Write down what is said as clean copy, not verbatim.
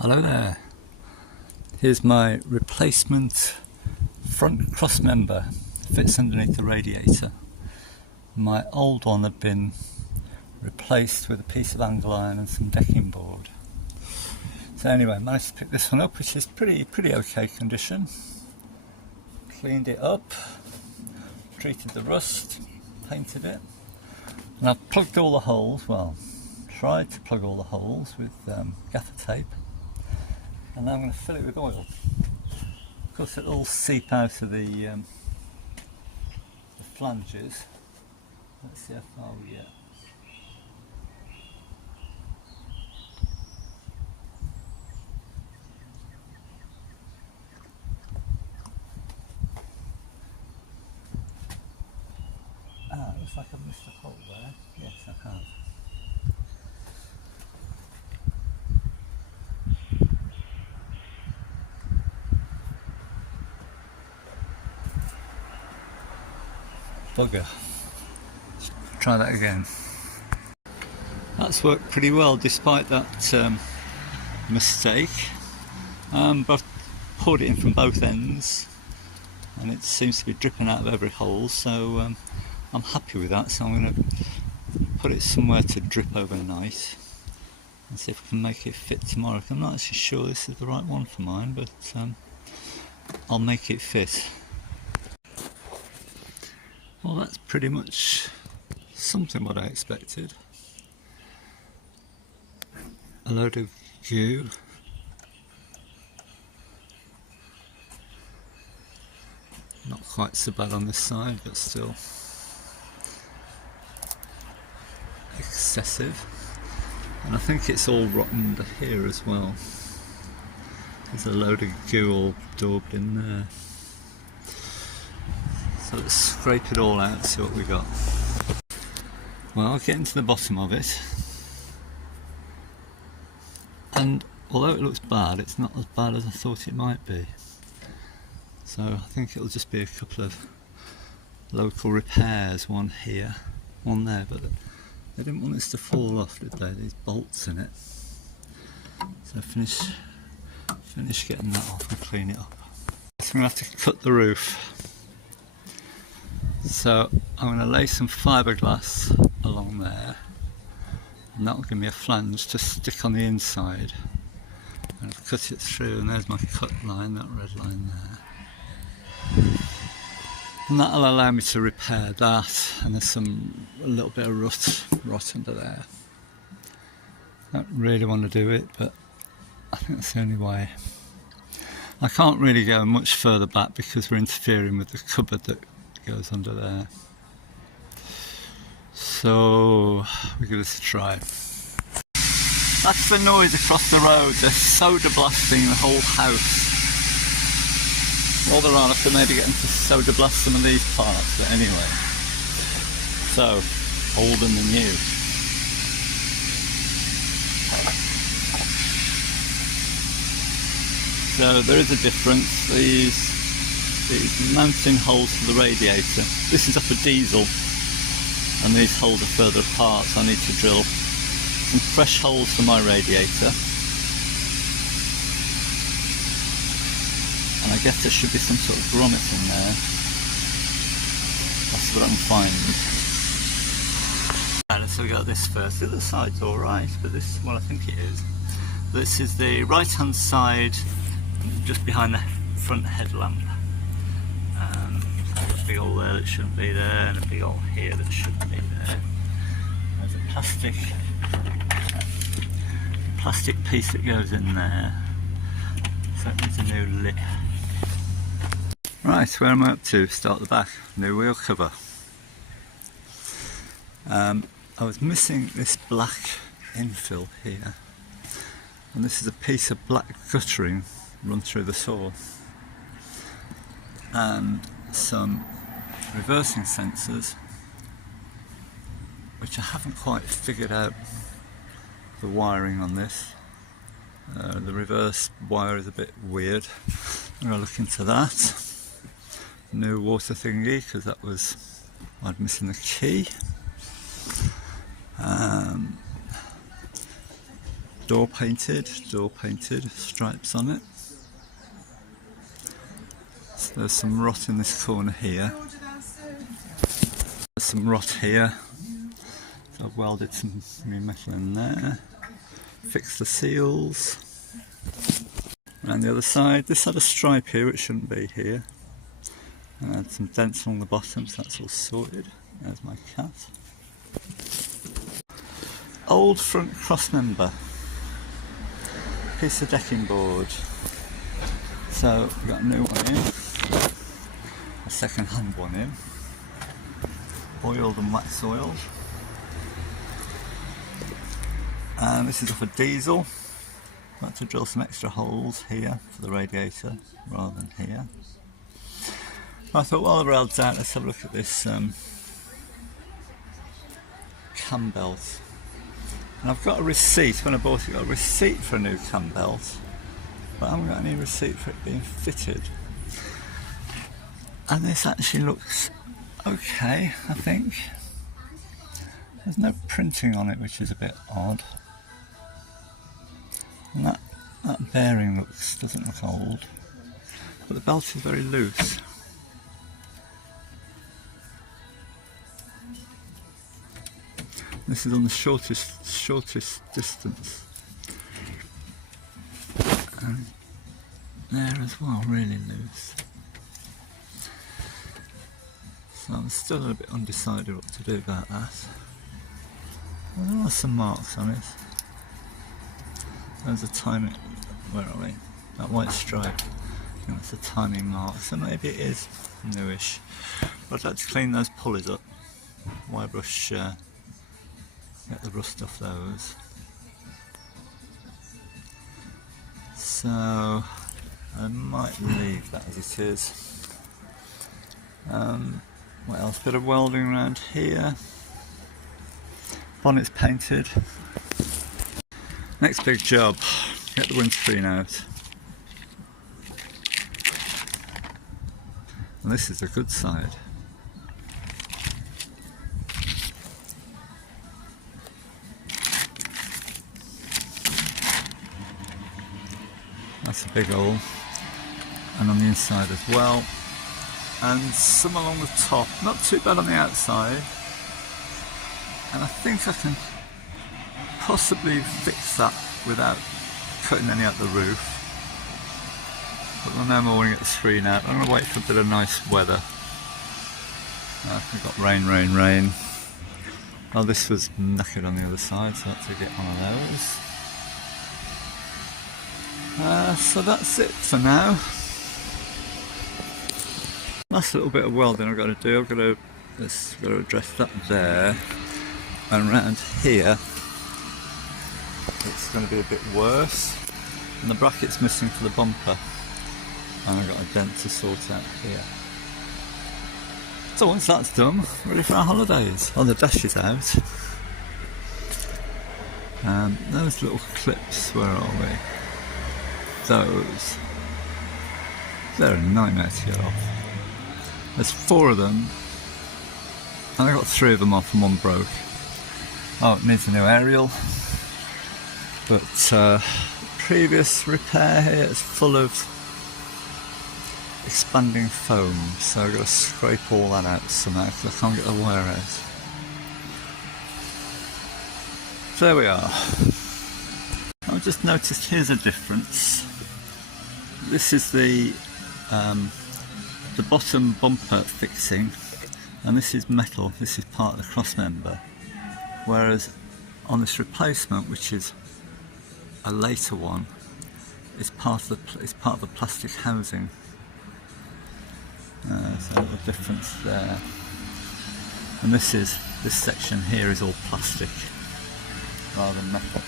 Hello there. Here's my replacement front cross member. Fits underneath the radiator. My old one had been replaced with a piece of angle iron and some decking board. So anyway, managed to pick this one up, which is pretty okay condition. Cleaned it up, treated the rust, painted it, and I've plugged all the holes. Well, tried to plug all the holes with gaffer tape. And now I'm going to fill it with oil. Of course it'll all seep out of the flanges. Let's see how far we get. It looks like I've missed a hole there. Yes, I have. Bugger. Let's try that again. That's worked pretty well despite that mistake. But I've poured it in from both ends and it seems to be dripping out of every hole, so I'm happy with that. So I'm going to put it somewhere to drip overnight and see if I can make it fit tomorrow. I'm not actually sure this is the right one for mine, but I'll make it fit. Well, that's pretty much something what I expected. A load of goo. Not quite so bad on this side, but still excessive. And I think it's all rotten here as well. There's a load of goo all daubed in there. So let's scrape it all out and see what we got. Well, I'll get into the bottom of it. And although it looks bad, it's not as bad as I thought it might be. So I think it'll just be a couple of local repairs, one here, one there, but they didn't want this to fall off, did they? These bolts in it. So finish getting that off and clean it up. So I'm going to have to cut the roof. So I'm going to lay some fiberglass along there, and that will give me a flange to stick on the inside. And I've cut it through, and there's my cut line, that red line there. And that'll allow me to repair that, and there's a little bit of rot under there. I don't really want to do it, but I think that's the only way. I can't really go much further back because we're interfering with the cupboard that goes under there. So we'll give this a try. That's the noise across the road. They're soda blasting the whole house. While they're on, I could maybe get them to soda blast some of these parts, but anyway. So, older than new. So there is a difference. These mounting holes for the radiator. This is up a diesel, and these holes are further apart, so I need to drill some fresh holes for my radiator. And I guess there should be some sort of grommet in there. That's what I'm finding. Right, so we got this first. The other side's alright, but this is what I think it is. This is the right hand side, just behind the front headlamp. There's a big hole there that shouldn't be there, and a big hole here that shouldn't be there. There's a plastic piece that goes in there, so it needs a new lip. Right, where am I up to? Start the back. New wheel cover. I was missing this black infill here, and this is a piece of black guttering run through the saw, and some reversing sensors, which I haven't quite figured out the wiring on this. The reverse wire is a bit weird. I'm going to look into that. New water thingy, because that was, I'm missing the key. door painted, stripes on it. So there's some rot in this corner here. There's some rot here. So I've welded some new metal in there. Fixed the seals. Around the other side, this had a stripe here which shouldn't be here. And I had some dents along the bottom, so that's all sorted. There's my cat. Old front cross member. Piece of decking board. So we've got a new one in. A second hand one in. Oiled and wax oiled. And this is off a diesel. Got to drill some extra holes here for the radiator rather than here. I thought while the rail's out, let's have a look at this cam belt. And I've got a receipt, when I bought it, I got a receipt for a new cam belt, but I haven't got any receipt for it being fitted. And this actually looks okay, I think. There's no printing on it, which is a bit odd. And that bearing doesn't look old, but the belt is very loose. This is on the shortest distance. And there as well, really loose. So I'm still a little bit undecided what to do about that. Well, there are some marks on it. There's a timing, where are we? That white stripe, I think that's a timing mark, so maybe it is newish. But I'd like to clean those pulleys up. Wire brush, get the rust off those. So I might leave that as it is. What else? Bit of welding around here. Bonnet's painted. Next big job, get the windscreen out. And this is the good side. That's a big hole. And on the inside as well. And some along the top, not too bad on the outside. And I think I can possibly fix that without cutting any out the roof. But no more when I get the screen out. I'm going to wait for a bit of nice weather. We've got rain, rain, rain. Oh, this was knackered on the other side, so I had to get one of those. So that's it for now. Last little bit of welding I've got to do. I've got to address that there, and around here it's going to be a bit worse. And the bracket's missing for the bumper, and I've got a dent to sort out here. So once that's done, we're ready for our holidays. Oh, the dash is out. Those little clips, where are we? They're a nightmare to get off. There's 4 of them, and I got 3 of them off and one broke. Oh, it needs a new aerial, but previous repair here is full of expanding foam, so I've got to scrape all that out somehow because I can't get the wire out. So there we are. I've just noticed here's a difference. This is the bottom bumper fixing, and this is metal. This is part of the cross member, whereas on this replacement, which is a later one, it's part of the plastic housing. So the difference there. And this section here is all plastic rather than metal.